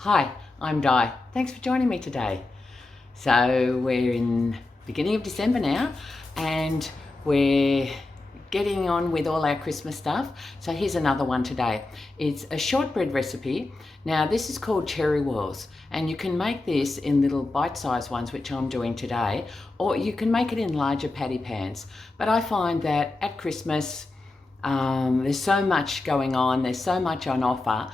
Hi, I'm Di. Thanks for joining me today. So we're in beginning of December now and we're getting on with all our Christmas stuff. So here's another one today. It's a shortbread recipe. Now this is called cherry whirls and you can make this in little bite-sized ones, which I'm doing today, or you can make it in larger patty pans. But I find that at Christmas, there's so much going on, there's so much on offer.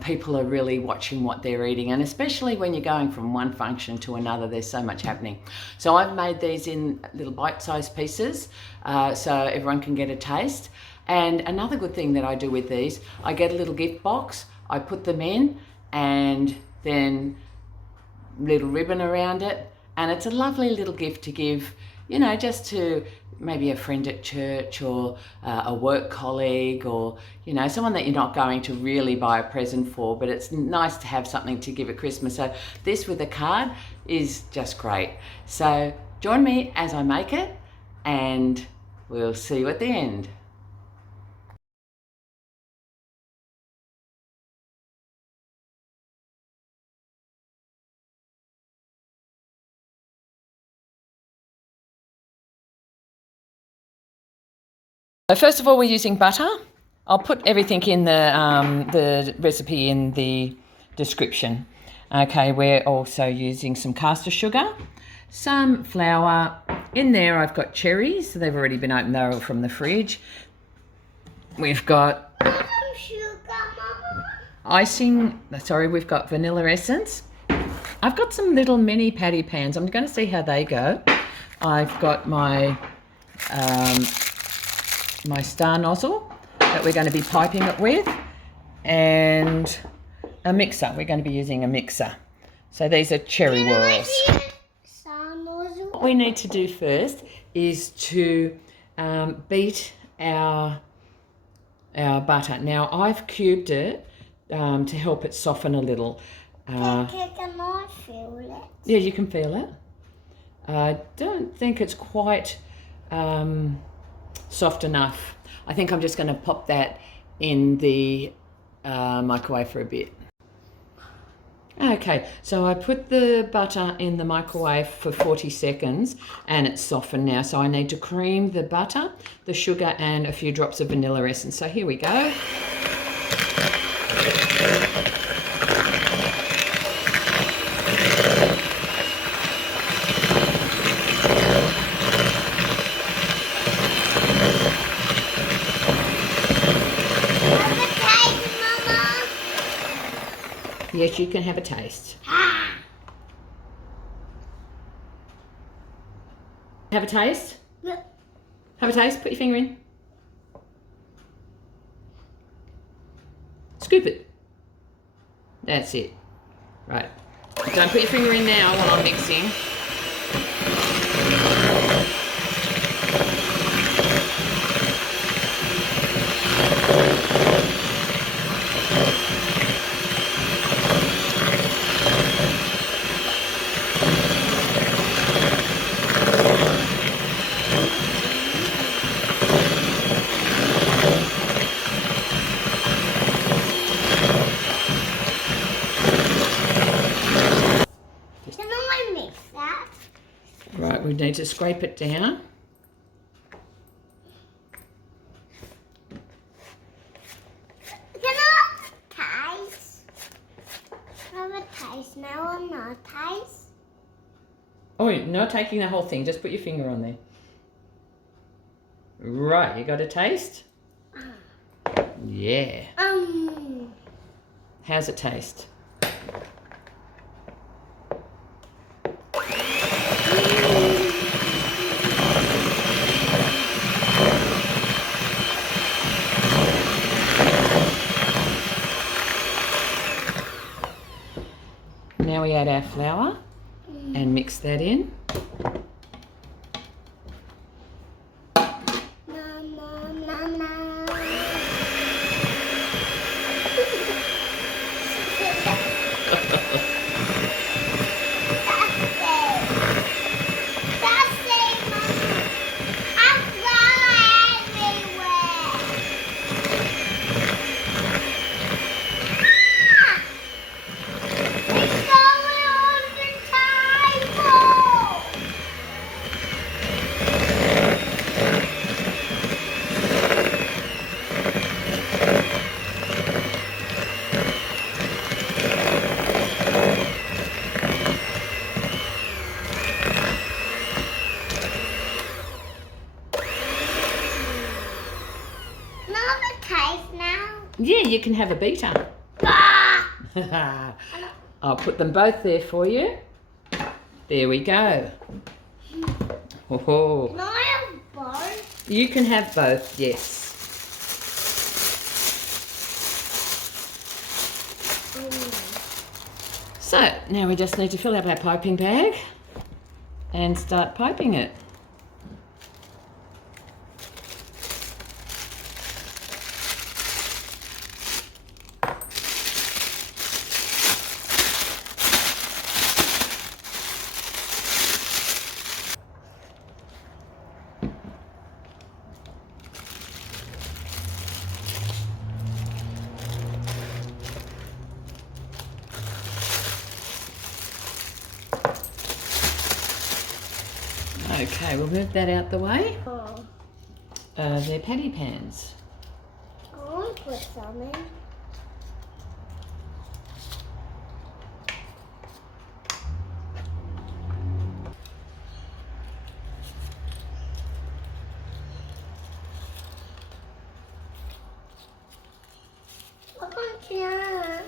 People are really watching what they're eating, and especially when you're going from one function to another, there's so much happening. So I've made these in little bite-sized pieces so everyone can get a taste. And another good thing that I do with these, I get a little gift box, I put them in, and then little ribbon around it, and it's a lovely little gift to give, you know, just to maybe a friend at church or a work colleague, or you know, someone that you're not going to really buy a present for, but it's nice to have something to give at Christmas. So this with a card is just great. So join me as I make it and we'll see you at the end. So first of all, we're using butter. I'll put everything in the recipe in the description. Okay, we're also using some caster sugar, some flour. In there I've got cherries, so they've already been opened, they're from the fridge. We've got icing, sorry, we've got vanilla essence. I've got some little mini patty pans. I'm going to see how they go. I've got my my star nozzle that we're going to be piping it with, and a mixer. We're going to be using a mixer. So these are cherry whirls. What we need to do first is to beat our butter. Now I've cubed it to help it soften a little. Can I feel it? Yeah, you can feel it. I don't think it's quite soft enough. I think I'm just going to pop that in the microwave for a bit. Okay, so I put the butter in the microwave for 40 seconds and it's softened now. So I need to cream the butter, the sugar, and a few drops of vanilla essence. So here we go. Yes, you can have a taste. Have a taste? Yeah. Have a taste, put your finger in. Scoop it. That's it. Right. Don't put your finger in now while I'm mixing. Right, we need to scrape it down. Can I taste? Have a taste now or not taste? Oh, you're not taking the whole thing, just put your finger on there. Right, you got a taste? Yeah. How's it taste? Now we add our flour and mix that in. you can have a beater. Ah! I'll put them both there for you. There we go. Oh. Can I have both? You can have both, yes. So now we just need to fill up our piping bag and start piping it. Okay, we'll move that out the way. Oh. They're patty pans. I want to put some in. I can't.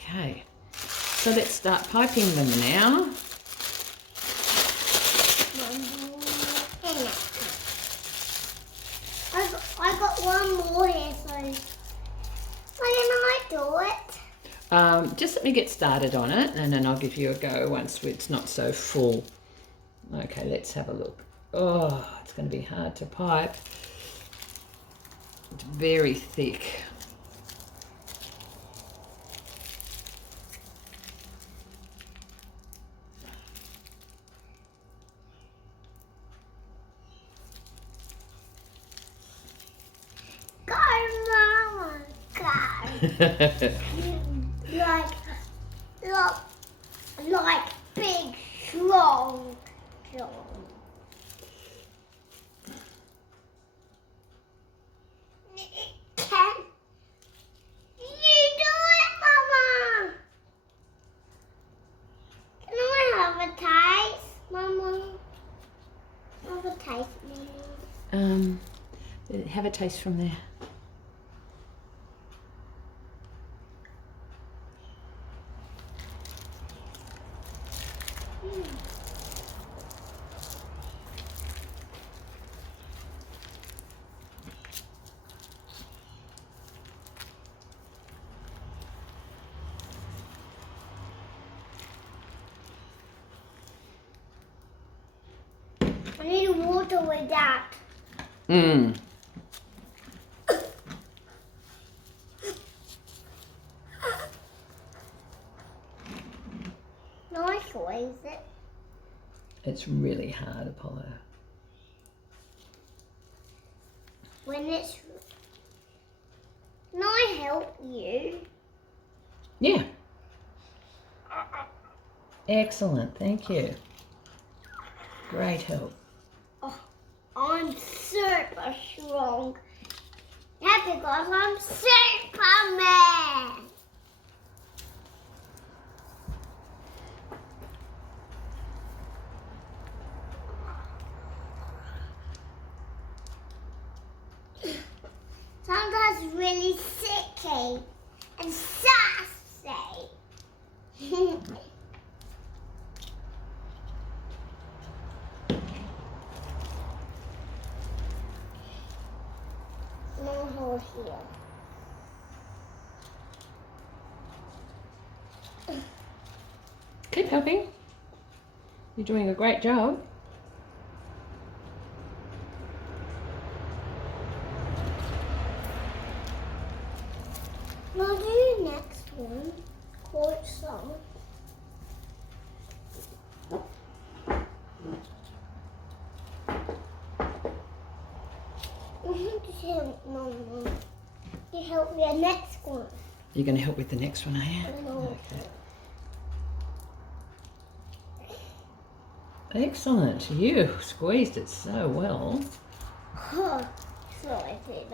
Okay, so let's start piping them now. I got one more here, so why didn't I do it? Just let me get started on it and then I'll give you a go once it's not so full. Okay, let's have a look. Oh, it's going to be hard to pipe. It's very thick. Go, Mama, go. like big, strong. Can you do it, Mama? Can I have a taste, Mama? Have a taste, Mama. Have a taste from there. I need water with that. Nice, is it? It's really hard, Apollo. When it's... Can I help you? Yeah. Excellent, thank you. Great help. Oh, I'm super strong. That's because I'm Superman. Sometimes really sicky and sassy. No hole here. Keep helping. You're doing a great job. I'll do the next one. Quart salt. Mama. You help me the next one. You're going to help with the next one, are you? No. Okay. Excellent. You squeezed it so well. So I did.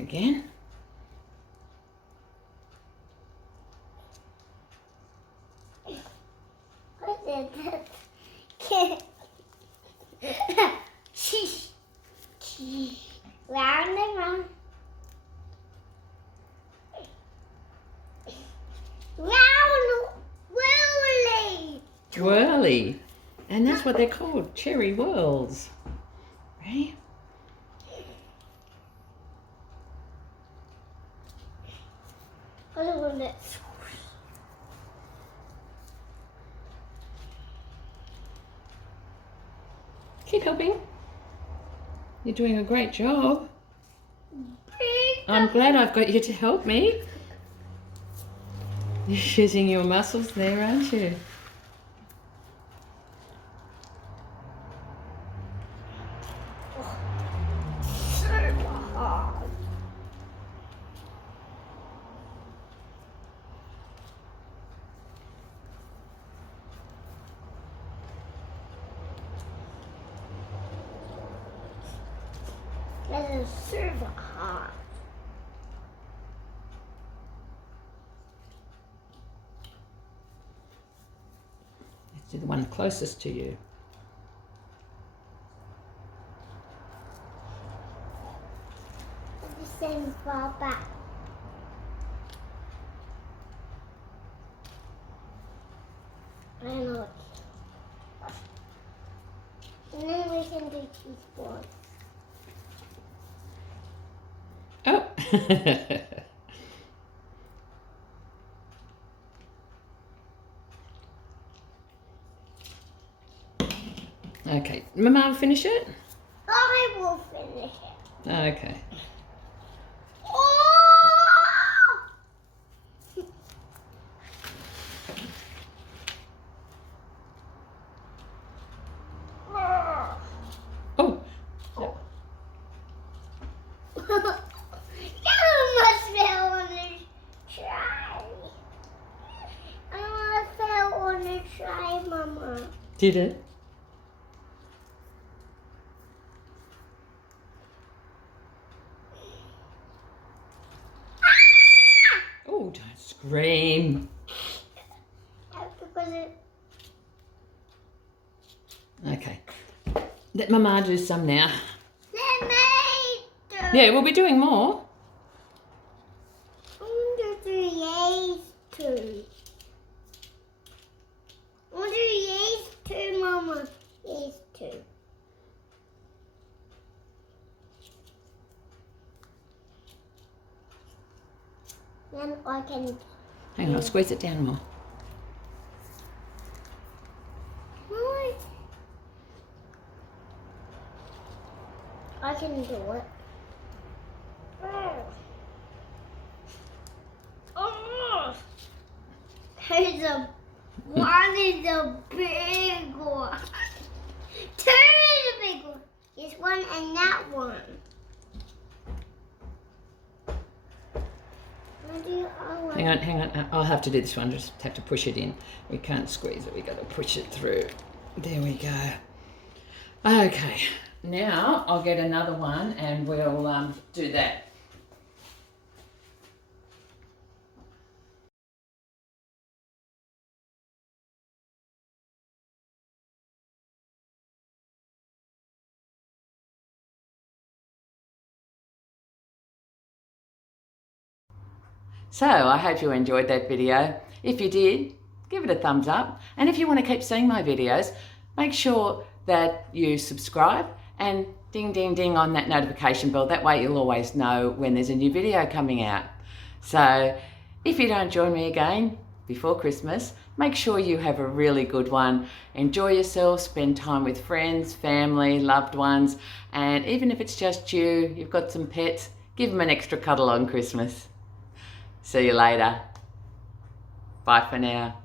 Again. And that's what they're called, cherry whirls. Right? I don't want it. Keep helping. You're doing a great job. I'm glad I've got you to help me. You're using your muscles there, aren't you? That is super hard. Let's do the one closest to you. It's the same far back. I know. And then we can do cheese balls. Oh. Okay, Mama will finish it? I will finish it. Okay. Oh! Oh. You must fail on the try. I want to fail on the try, Mama. Did it? Oh, don't scream. Because it. Okay. Let Mama do some now. Let me do. Yeah, we'll be doing more. I want to do yes too. I want to do yes too, Mama. Yes too. Then I can. Hang on, I'll squeeze it down more. I can do it. Oh, one is a big one. Two is a big one. This one and that one. Hang on. I'll have to do this one. Just have to push it in. We can't squeeze it. We got to push it through. There we go. Okay. Now I'll get another one and we'll do that. So I hope you enjoyed that video. If you did, give it a thumbs up. And if you want to keep seeing my videos, make sure that you subscribe and ding, ding, ding on that notification bell. That way you'll always know when there's a new video coming out. So if you don't join me again before Christmas, make sure you have a really good one. Enjoy yourself, spend time with friends, family, loved ones. And even if it's just you, you've got some pets, give them an extra cuddle on Christmas. See you later. Bye for now.